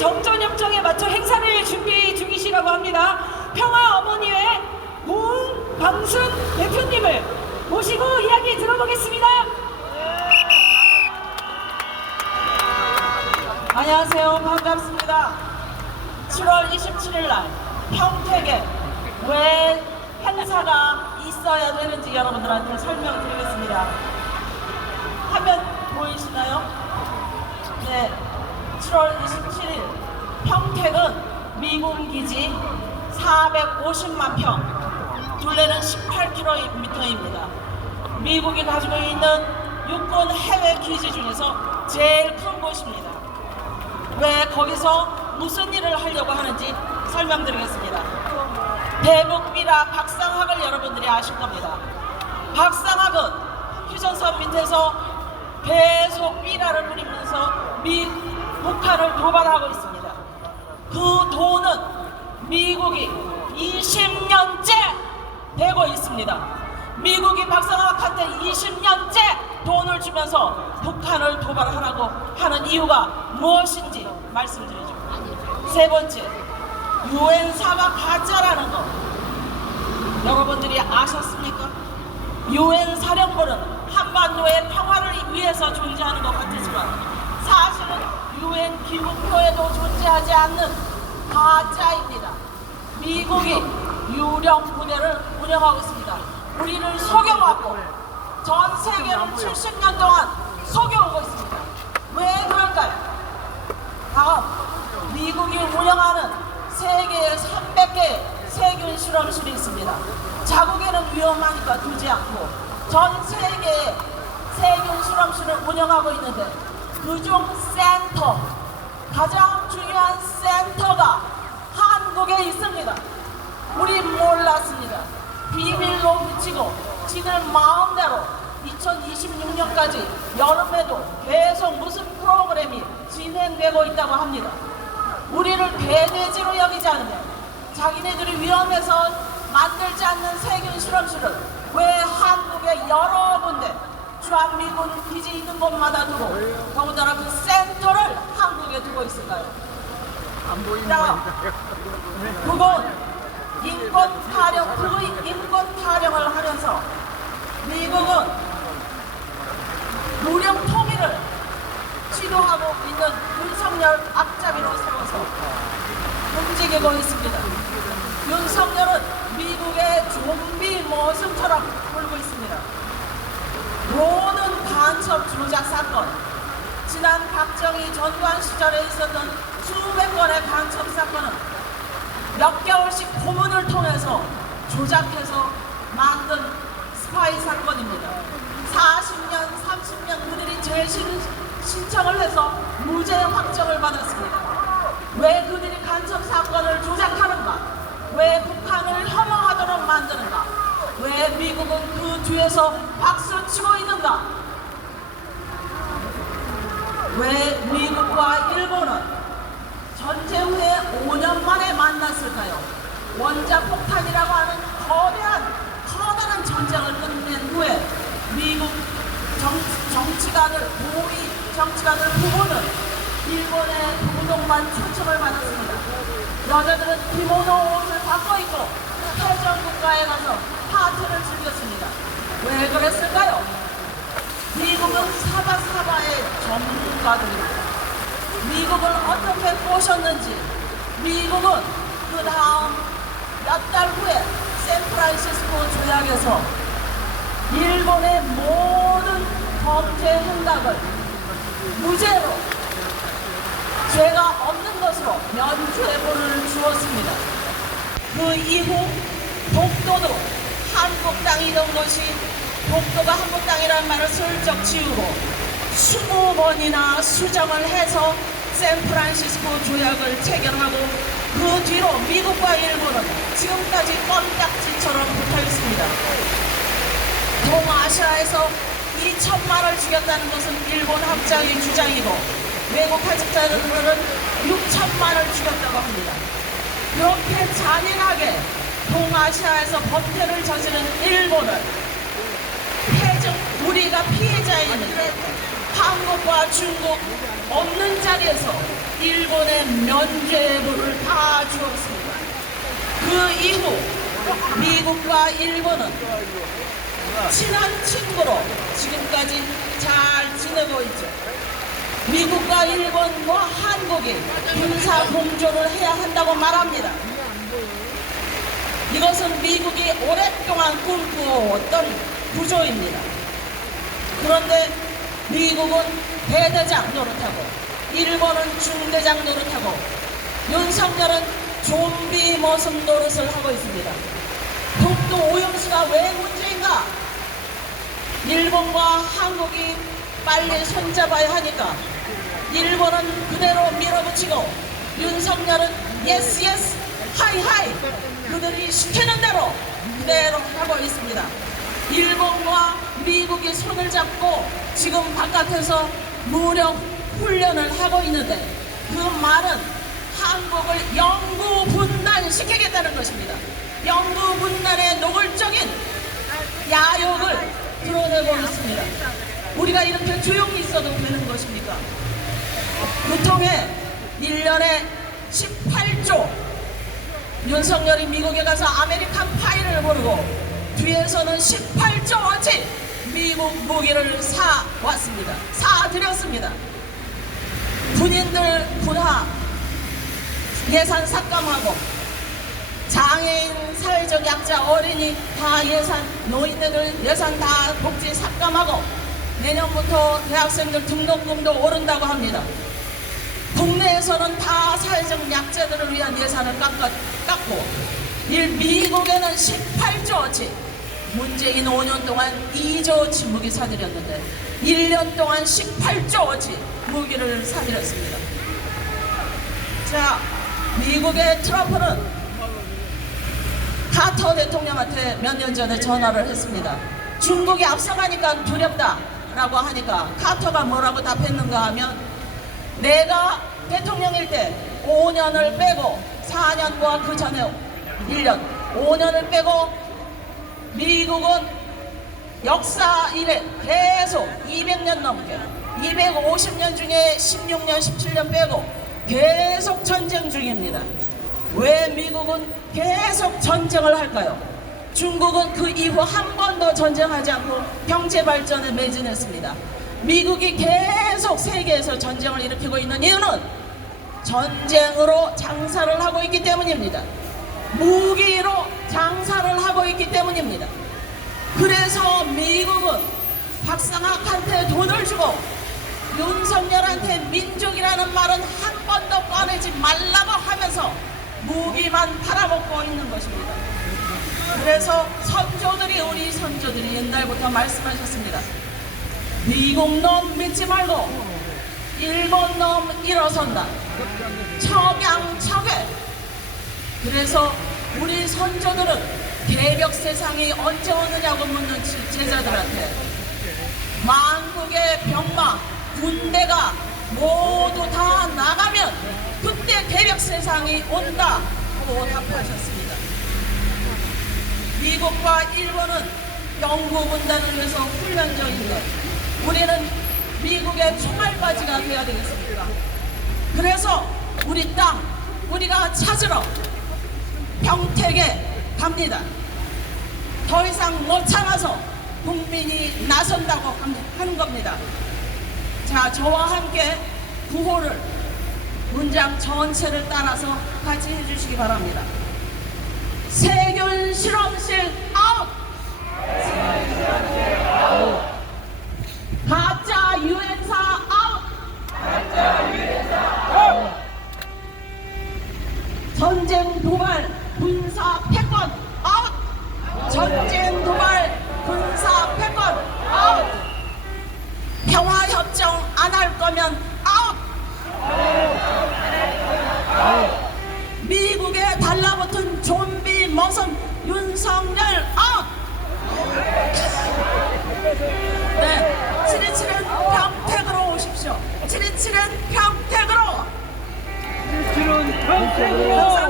정전협정에 맞춰 행사를 준비 중이시라고 합니다. 평화 어머니회 공광순 대표님을 모시고 이야기 들어보겠습니다. 안녕하세요. 반갑습니다. 7월 27일 날 평택에 왜 행사가 있어야 되는지 여러분들한테 설명드리겠습니다. 화면 보이시나요? 네. 7월 27일 평택은 미군 기지 450만 평, 둘레는 18km입니다. 미국이 가지고 있는 육군 해외 기지 중에서 제일 큰 곳입니다. 왜 거기서 무슨 일을 하려고 하는지 설명드리겠습니다. 대북비라 박상학을 여러분들이 아실 겁니다. 박상학은 휴전선 밑에서 계속 비라를 부리면서 북한을 도발하고 있습니다. 그 돈은 미국이 20년째 대고 있습니다. 미국이 박상학한테 20년째 돈을 주면서 북한을 도발하라고 하는 이유가 무엇인지 말씀드리죠. 세 번째, 유엔사가 가짜라는 거 여러분들이 아셨습니까? 유엔 사령부는 한반도의 평화를 위해서 존재하는 것 같지만 사실은 유엔 기구표에도 존재하지 않는 가짜입니다. 미국이 유령 부대를 운영하고 있습니다. 우리를 속여왔고 전 세계를 70년 동안 속여오고 있습니다. 왜 그럴까요? 다음, 미국이 운영하는 세계에 300개의 세균 실험실이 있습니다. 자국에는 위험하니까 두지 않고 전 세계에 세균 실험실을 운영하고 있는데 그중 센터, 가장 중요한 센터가 한국에 있습니다. 우리 몰랐습니다. 비밀로 붙이고 지들 마음대로 2026년까지 여름에도 계속 무슨 프로그램이 진행되고 있다고 합니다. 우리를 배돼지로 여기지 않으면 자기네들이 위험해서 만들지 않는 세균 실험실을 왜 한국에 여러 군데 주한미군 기지 있는 곳마다 두고 더군다나 그 센터를 한국에 두고 있을까요? 안 보이는 그건 인권 타령을 하면서 미국은 무력 통일을 지도하고 있는 윤석열 앞잡이로 세워서 움직이고 있습니다. 윤석열은 미국의 좀비 모습처럼 굴고 있습니다. 모든 간첩 조작 사건, 지난 박정희 전두환 시절에 있었던 수백 건의 간첩 사건은 몇 개월씩 고문을 통해서 조작해서 만든 스파이 사건입니다. 40년, 30년 그들이 재심 신청을 해서 무죄 확정을 받았습니다. 왜 그들이 간첩 사건을 조작하는가? 왜 북한을 혐오하도록 만드는가? 왜 미국은 그 뒤에서 박수 치고 있는가? 왜 미국과 일본은 전쟁 후에 5년 만에 만났을까요? 원자폭탄이라고 하는 커다란 전쟁을 끝낸 후에 미국 정치가들 부부는 일본의 부동반 초청을 받았습니다. 여자들은 기모노 옷을 바꿔 입고 패전국가에 가서 파티를 즐겼습니다. 왜 그랬을까요? 미국은 사바사바의 전문가들입니다. 미국을 어떻게 꼬셨는지 미국은 그 다음 몇 달 후에 샌프란시스코 조약에서 일본의 모든 범죄 행각을 무죄로 죄가 없는 것으로 면죄부를 주었습니다. 그 이후 독도도 한국 땅이던 것이 독도가 한국 땅이라는 말을 슬쩍 지우고 20번이나 수정을 해서 샌프란시스코 조약을 체결하고 그 뒤로 미국과 일본은 지금까지 껌딱지처럼 붙어 있습니다. 동아시아에서 2천만을 죽였다는 것은 일본 학자의 주장이고 외국 학자들은 6천만을 죽였다고 합니다. 그렇게 잔인하게 동아시아에서 범죄를 저지른 일본은 우리가 피해자인 한국과 중국 없는 자리에서 일본의 면죄부를 다 주었습니다. 그 이후 미국과 일본은 친한 친구로 지금까지 잘 지내고 있죠. 미국과 일본과 한국이 군사 공조를 해야 한다고 말합니다. 이것은 미국이 오랫동안 꿈꾸어왔던 구조입니다. 그런데 미국은 대대장 노릇하고 일본은 중대장 노릇하고 윤석열은 좀비 모습 노릇을 하고 있습니다. 독도 오염수가 왜 문제인가? 일본과 한국이 빨리 손잡아야 하니까 일본은 그대로 밀어붙이고 윤석열은 예스 예스 하이 하이 그들이 시키는 대로 그대로 하고 있습니다. 일본과 미국이 손을 잡고 지금 바깥에서 무력 훈련을 하고 있는데 그 말은 한국을 영구 분단시키겠다는 것입니다. 영구 분단의 노골적인 야욕을 드러내고 있습니다. 우리가 이렇게 조용히 있어도 되는 것입니까? 그 통해 1년에 18조 윤석열이 미국에 가서 아메리칸 파이를 모르고 뒤에서는 18조어치 미국 무기를 사왔습니다. 사드렸습니다. 군인들 군화 예산 삭감하고 장애인 사회적 약자 어린이 다 예산 노인들 예산 다 복지 삭감하고 내년부터 대학생들 등록금도 오른다고 합니다. 국내에서는 다 사회적 약자들을 위한 예산을 깎고 미국에는 18조어치 문재인 5년 동안 2조어치 무기 사들였는데 1년 동안 18조어치 무기를 사들였습니다. 자, 미국의 트럼프는 카터 대통령한테 몇 년 전에 전화를 했습니다. 중국이 앞서가니까 두렵다라고 하니까 카터가 뭐라고 답했는가 하면 내가 대통령일 때 5년을 빼고 4년과 그 전에 1년 5년을 빼고 미국은 역사 이래 계속 200년 넘게 250년 중에 16년 17년 빼고 계속 전쟁 중입니다. 왜 미국은 계속 전쟁을 할까요? 중국은 그 이후 한 번도 전쟁하지 않고 경제 발전에 매진했습니다. 미국이 계속 세계에서 전쟁을 일으키고 있는 이유는 전쟁으로 장사를 하고 있기 때문입니다. 무기로 장사를 하고 있기 때문입니다. 그래서 미국은 박상학한테 돈을 주고 윤석열한테 민족이라는 말은 한 번도 꺼내지 말라고 하면서 무기만 팔아먹고 있는 것입니다. 그래서 선조들이 우리 선조들이 옛날부터 말씀하셨습니다. 미국 놈 믿지 말고 일본 놈 일어선다. 척양척에. 그래서 우리 선조들은 개벽 세상이 언제 오느냐고 묻는 제자들한테 만국의 병마 군대가 모두 다 나가면 그때 개벽 세상이 온다 하고 답하셨습니다. 미국과 일본은 영구 분단을 위해서 훈련 중인데 우리는 미국의 총알바지가 되어야 되겠습니까? 그래서 우리 땅 우리가 찾으러 평택에 갑니다. 더 이상 못 참아서 국민이 나선다고 하는 겁니다. 자, 저와 함께 구호를 문장 전체를 따라서 같이 해주시기 바랍니다. 세균 실험실 아웃! 가짜 유엔사 아웃! 전쟁 도발 군사 패권 아웃! 전쟁 도발 군사 패권 아웃! 평화협정 안 할 거면 아웃! 미국에 달라붙은 좀비 머슴 윤석열 아웃! 네, 727은 평택으로 오십시오. 727은 평택으로! 727은 평택으로!